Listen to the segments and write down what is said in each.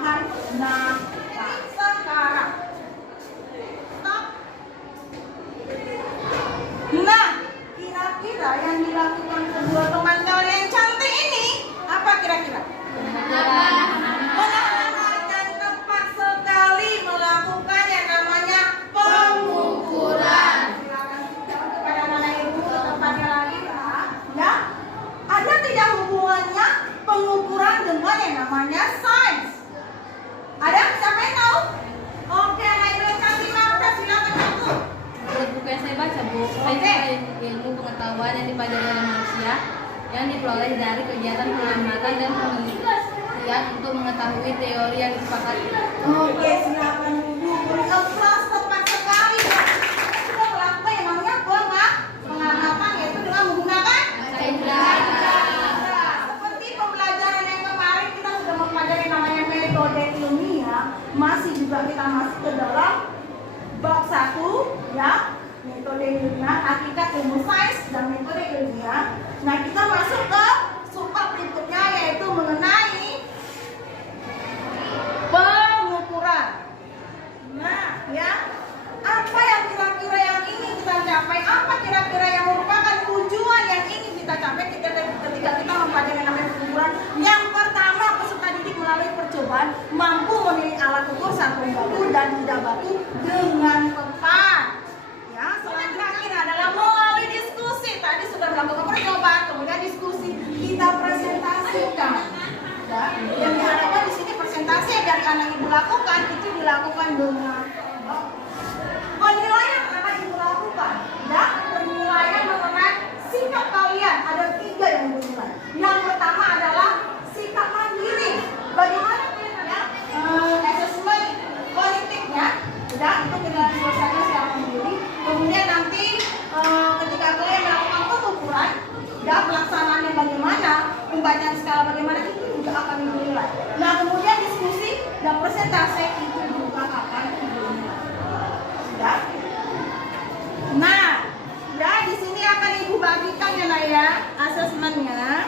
penggunaan nafas. Sekarang stop. Nah, kira-kira yang dilakukan kedua teman kalian yang cantik ini apa kira-kira? Benar dan tepat sekali melakukan yang namanya pengukuran. Silakan kepada anak ibu ke tempatnya lagi, Pak. Ya, ada tidak hubungannya pengukuran dengan yang namanya sains? Ada? Siapa yang tahu? Oke, anak ibu yang cantik, maka silakan satu. Menurut buku yang saya baca, Bu, sains ilmu pengetahuan yang dipelajari oleh manusia yang diperoleh dari kegiatan pengamatan dan penelitian untuk mengetahui teori yang disepakati. Oke, silakan ibu beri kelas tepat sekali. Kita sudah melakukan yang namanya pengamatan, yaitu dengan menggunakan Indra. Seperti pembelajaran yang kemarin kita sudah mempelajari namanya metode ilmiah. Masih juga kita masuk ke dalam bab 1 ya, metode ilmiah, hakikat ilmu sains dan metode ilmiah. Nah, kita masuk ke subbab berikutnya, yaitu mengenai pengukuran. Nah, ya, apa yang kira-kira yang ingin kita capai? Apa kira-kira yang merupakan tujuan yang ingin kita capai ketika kita mempelajari namanya pengukuran? Yang pertama, peserta didik melalui percobaan mampu memilih alat ukur satuan batu dan tidak batu dengan tepat. Ya, selanjutnya adalah melalui diskusi. Tadi sudah melakukan percobaan, kemudian diskusi, kita presentasikan. Ya, yang diharapkan di sini presentasi yang dari anak ibu lakukan itu dilakukan dengan penilaian anak ibu lakukan. Ya, penilaian mengenai sikap kalian ada 3 yang dinilai. Yang pertama adalah sikap mandiri. Bagaimana ya? Asesmen politiknya, ya, itu kita selesaikan secara mandiri. Kemudian nanti ketika kalian melakukan pengukuran, ya, pelaksanaannya bagaimana, pembacaan skala bagaimana, itu juga akan dinilai. Nah, kemudian diskusi dan presentasi itu juga akan dinilai. Ya. Nah, ya, di sini akan ibu bagikan ya, Nak, ya, asesmennya.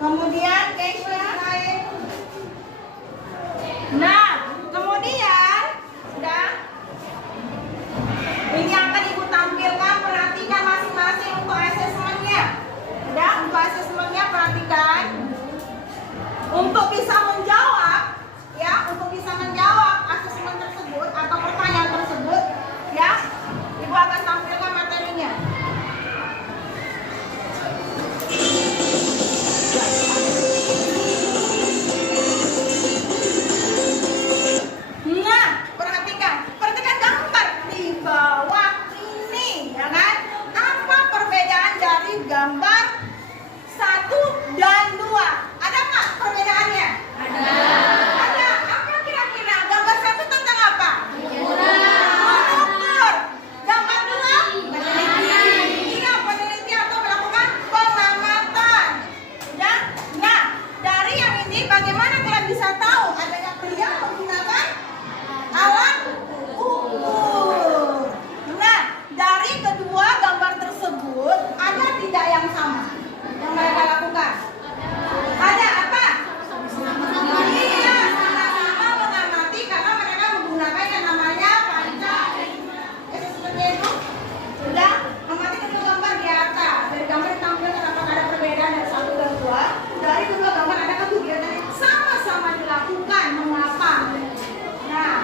Kemudian question lain. Nah, kemudian sudah ini akan ibu tampilkan, perhatikan masing-masing untuk asesmennya. Ya, untuk asesmennya perhatikan. Untuk bisa menjawab, ya, untuk bisa menjawab asesmen tersebut atau pertanyaan tersebut, ya, ibu akan tampilkan materinya. Nah, perhatikan gambar di bawah ini, ya kan? Apa perbedaan dari gambar 1 dan 2? Ada nggak perbedaannya? Ada. Apa kira-kira? Gambar 1 tentang apa? Mengukur. Gambar 2? Meneliti. Iya, peneliti atau melakukan pengamatan. Ya. Nah, dari yang ini bagaimana kalian bisa tahu adanya pria menggunakan alat ukur? Nah, dari kedua gambar tersebut ada tidak yang sama yang mereka lakukan? Ada apa? Iya, sama-sama mengamati karena mereka menggunakan yang namanya panca indera. Seperti itu. Sudah amati kedua gambar di atas. Dari gambar ditampilkan apakah ada perbedaan dari 1 dan 2. Dari kedua gambar ada kegiatan yang sama-sama dilakukan. Mengapa? Nah,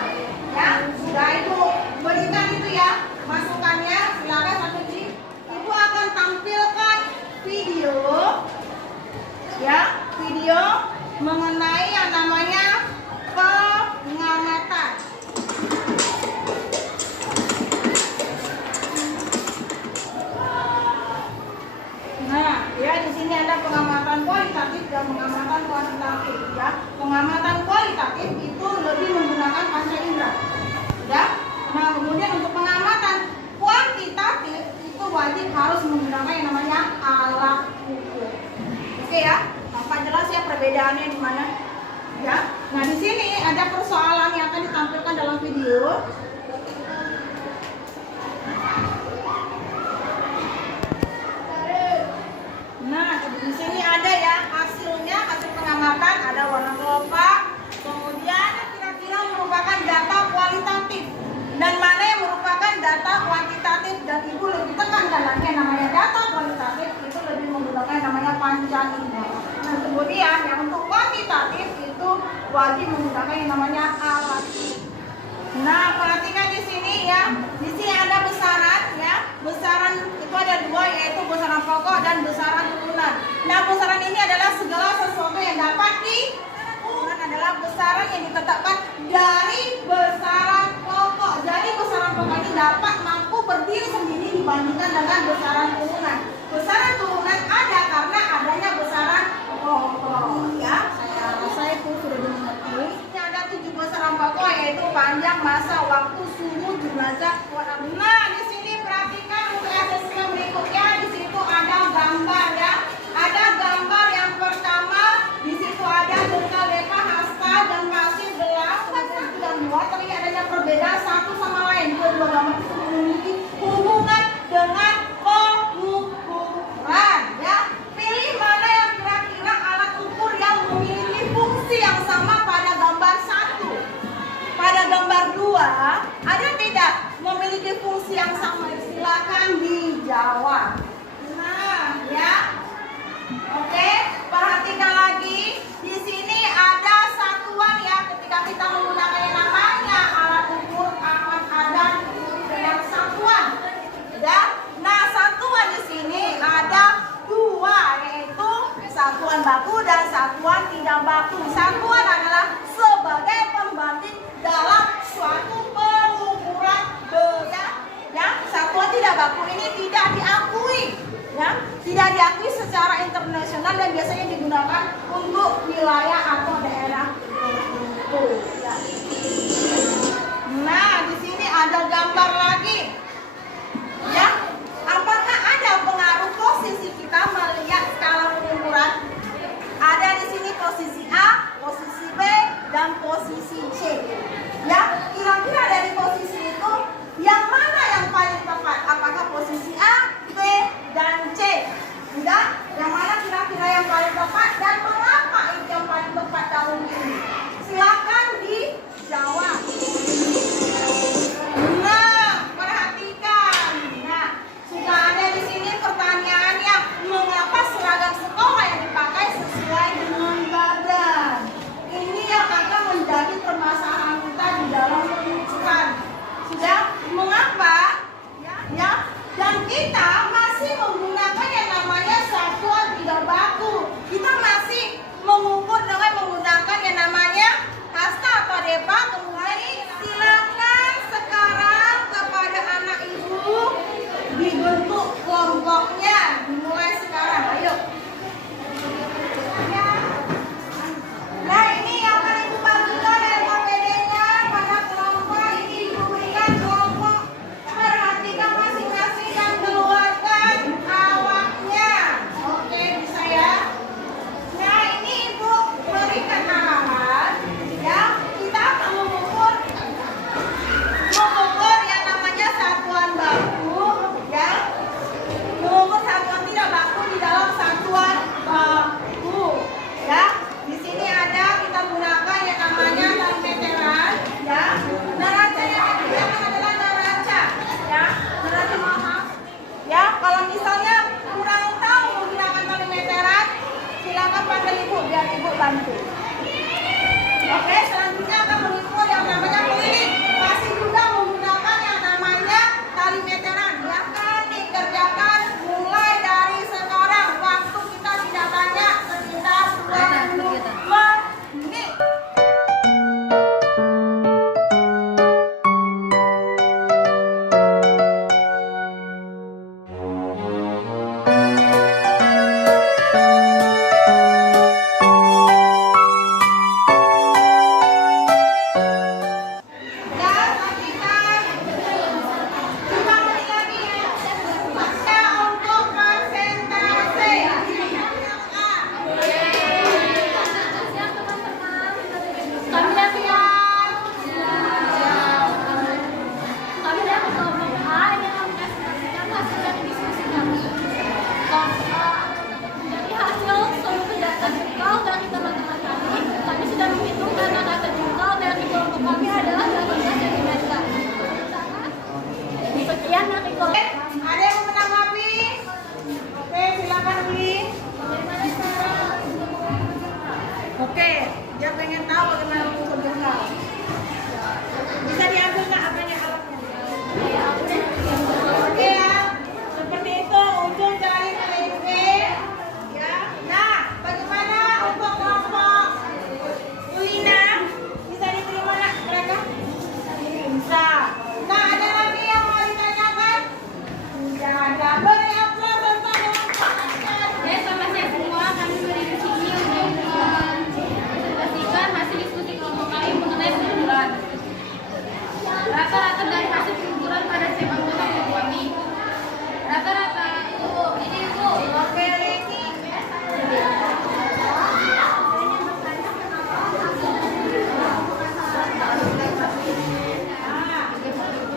ya, sudah ibu berikan itu ya masukannya. Silakan satu Ji. Ibu akan tampilkan video, ya, video mengenai yang namanya pengamatan. Nah, ya, di sini ada pengamatan kualitatif dan pengamatan kuantitatif, ya. Pengamatan kualitatif itu lebih menggunakan panca indera. Ya. Nah, kemudian untuk pengamatan kuantitatif itu wajib harus menggunakan yang namanya alat ukur. Oke ya, tampak jelas ya perbedaannya di mana. Ya. Nah, di sini ada persoalan yang akan ditampilkan dalam video. Nah, di sini ada ya hasil pengamatan pengamatan ada warna kelopak. Kemudian kira-kira merupakan data kualitatif dan mana yang merupakan data kuantitatif, dan ibu lebih tekankan lagi yang namanya data kualitatif itu lebih menggunakan namanya panca indera. Nah kemudian yang untuk kuantitatif itu wajib menggunakan yang namanya alat. Nah, perhatikan di sini ya. Di sini ada besaran ya. Besaran itu ada dua, yaitu besaran pokok dan besaran turunan. Nah, besaran ini adalah segala sesuatu yang dapat turunan adalah besaran yang ditetapkan dari besaran pokok. Jadi besaran pokok ini dapat mampu berdiri sendiri dibandingkan dengan besaran turunan. Besaran turunan ada karena adanya besaran pokok ya. Saya rasa itu sudah dimengerti. Ada 7 besaran pokok, yaitu panjang, massa, waktu, suhu, jumlah zat, warna. Nah, di sini perhatikan untuk asesmen berikutnya. Di situ ada gambar ya. Ada gambar yang pertama. Di situ ada dengkal, deka, hasta, dan pasif, gelas, satu dan dua. Terlihat adanya perbedaan satu sama lain. Kedua gambar itu memiliki hubungan dengan pengukuran ya. Pilih mana yang kira-kira alat ukur yang memiliki fungsi yang sama pada gambar 1. Pada gambar 2, ada tidak memiliki fungsi yang sama? Silakan dijawab. Nah, ya. Oke, perhatikan lagi. Di sini ada satuan ya. Ketika kita menggunakan yang namanya alat ukur akan ada dengan satuan. Ya. Nah, satuan di sini ada 2, yaitu satuan baku dan satuan tidak baku. Satuan adalah sebagai pembanding dalam suatu pengukuran beda. Ya, satuan tidak baku ini tidak diakui, ya, tidak diakui secara internasional dan biasanya digunakan untuk wilayah atau daerah tertentu. Ya. Nah, di sini ada gambar lagi. Ya, apakah ada pengaruh posisi kita melihat skala pengukuran? Ada di sini posisi A, posisi B, dan posisi C. Ya, kira-kira dari posisi itu yang mana yang paling tepat? Apakah posisi A, B, dan C? Sudah? Yang mana kira-kira yang paling tepat dan mengapa itu yang paling tepat tahun ini? Silakan dijawab. Nah, perhatikan. Nah, sudah ada di sini pertanyaannya. Mengapa seragam sekolah yang dipakai sesuai dengan badan? Ini yang akan menjadi permasalahan kita di dalam pengukuran. Sudah? Mengapa? Ya. Dan kita masih menggunakan yang namanya satuan tidak baku. Kita masih mengukur dengan menggunakan yang namanya hasta atau depa. Kemudian silakan sekarang kepada anak ibu dibentuk kelompoknya. Dimulai sekarang. Ayo. Ya. Nah, ini yang akan ibu bagikan dari KPD-nya pada kelompok ini diberikan kelompok. Perhatikan masing-masing dan keluarkan awaknya. Oke, bisa ya. Nah, ini ibu berikan arahan. Ya, kita akan mengukur yang namanya satuan baku. Ya, mengukur satuan tidak baku di dalam satuan baku. Ya, di sini ada kita gunakan yang namanya tali meteran. Ya, neraca yang digunakan adalah neraca. Ya, neraca maaf. Ya, kalau misalnya kurang tahu menggunakan tali meteran, silakan panggil ibu biar ibu bantu. Oke, selanjutnya akan mengukur yang namanya keliling. Masih juga menggunakan yang namanya tali meteran. Ya kan dikerjakan mulai dari sekarang. Waktu kita tidak banyak, sekitar 20 menit. pengen tahu bagaimana mengukur jengkal. Bisa diambil nggak apanya alatnya? Oke ya, seperti itu ujung jari kelingking. Ya, nah bagaimana untuk kelompok Ulina? Bisa diterima nggak mereka? Bisa. Nah ada lagi yang mau ditanyakan? Tidak ada. Beri aplaus untuk kelompok. Ya, selamat siang semua. Kami dari sini untuk mempresentasikan hasil diskusi kelompok kami mengenai pengukuran. Rata-rata dari hasil pengukuran pada setiap anggota kelompok kami. Rata-rata ini Bu. Oke, Leki.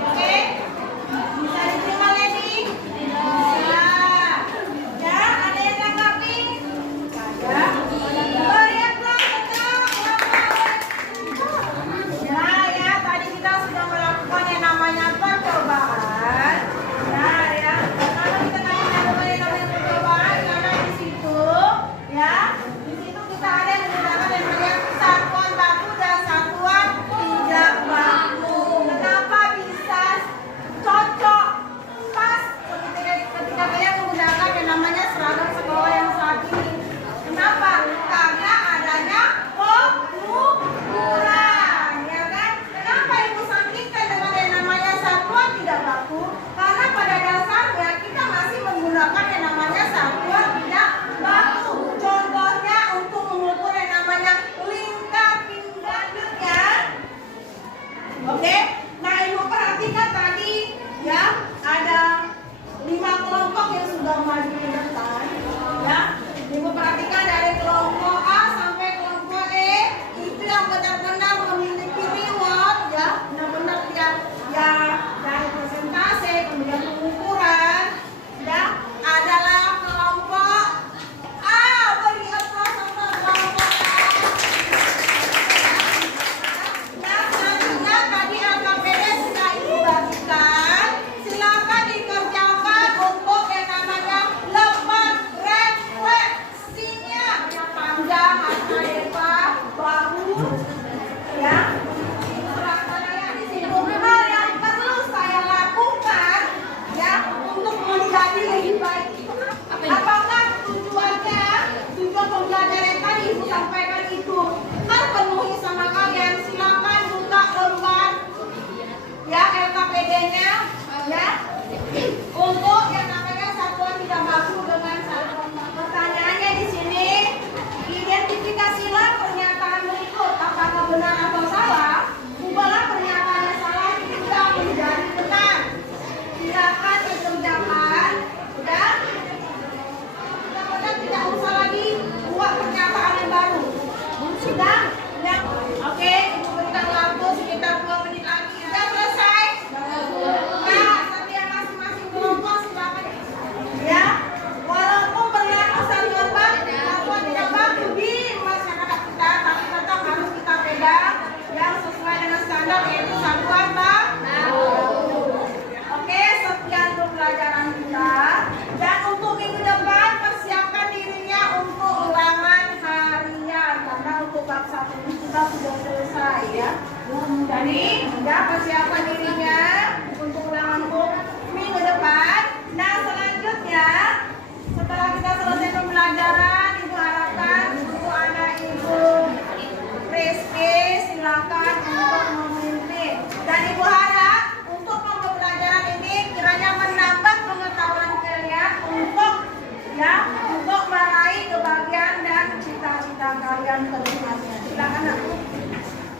Oke, bisa diterima Lady? Bisa. Ya, ada yang tanggapi? Ada. Beri aplaus untuk kelompok. Nah ya, tadi kita sudah melakukan yang namanya percobaan. Nah ya, kalau kita tadi melakukan yang namanya percobaan, karena di situ, ya, di situ kita ada yang menggunakan yang namanya satuan baku dan satuan tidak baku. Kenapa bisa cocok pas ketika kalian menggunakan yang namanya seragam sekolah yang saat ini? Kenapa? Karena adanya pengukuran, ya kan? Kenapa ibu sandingkan dengan yang namanya satuan tidak baku? Karena pada dasarnya kita masih menggunakan yang namanya satuan tidak baku. Contohnya untuk mengukur yang namanya lingkar pinggang ya. Oke, nah ibu perhatikan tadi ya ada 5 kelompok yang sudah maju ke depan ya. Ibu perhatikan dari kelompok A sampai kelompok E itu yang benar-benar memiliki reward ya, benar-benar dia ya dari presentasi kemudian pengukuran ya adalah kelompok A. Beri aplaus untuk kelompok A. Nah, selanjutnya tadi LKPD sudah ibu bagikan. Silakan dikerjakan untuk yang namanya lembar refleksinya. Panjang, Eva, bahu, ya. Di sini hal yang perlu saya lakukan, ya, untuk menjadi lebih baik. Apakah tujuannya, tujuan pembelajaran yang tadi ibu sampaikan itu terpenuhi sama kalian? Silakan buka lembar ya LKPD-nya ya untuk yang namanya satuan tidak baku dengan satuan baku. Pertanyaannya di sini, identifikasilah pernyataan berikut apakah benar atau salah. Ubahlah pernyataan yang salah hingga menjadi benar. Silakan dikerjakan ya. Mudah-mudahan tidak usah lagi buat pernyataan yang baru. Sudah? Ya. Oke, ibu berikan waktu sekitar 2 menit lagi. Sudah selesai? Nah, setiap masing-masing kelompok silakan. Ya. Walaupun berlaku satuan baku, satuan tidak baku di masyarakat kita, tapi tetap harus kita pegang yang sesuai dengan standar yaitu satuan baku. Oke, sekian untuk pelajaran kita. Dan untuk minggu depan persiapkan dirinya untuk ulangan harian karena untuk bab 1 ini kita sudah selesai ya. Jadi ya persiapkan dirinya untuk ulangan untuk minggu depan. Nah selanjutnya setelah kita selesai pembelajaran, ibu harapkan untuk anak ibu Rizky silakan untuk memimpin. Dan ibu harap untuk pembelajaran ini kiranya menambah pengetahuan kalian untuk ya untuk meraih kebahagiaan dan cita-cita kalian ke depannya. Silakan.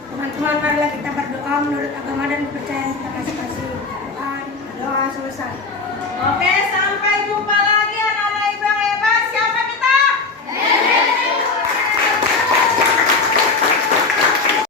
Teman-teman, marilah kita berdoa menurut agama dan kepercayaan kita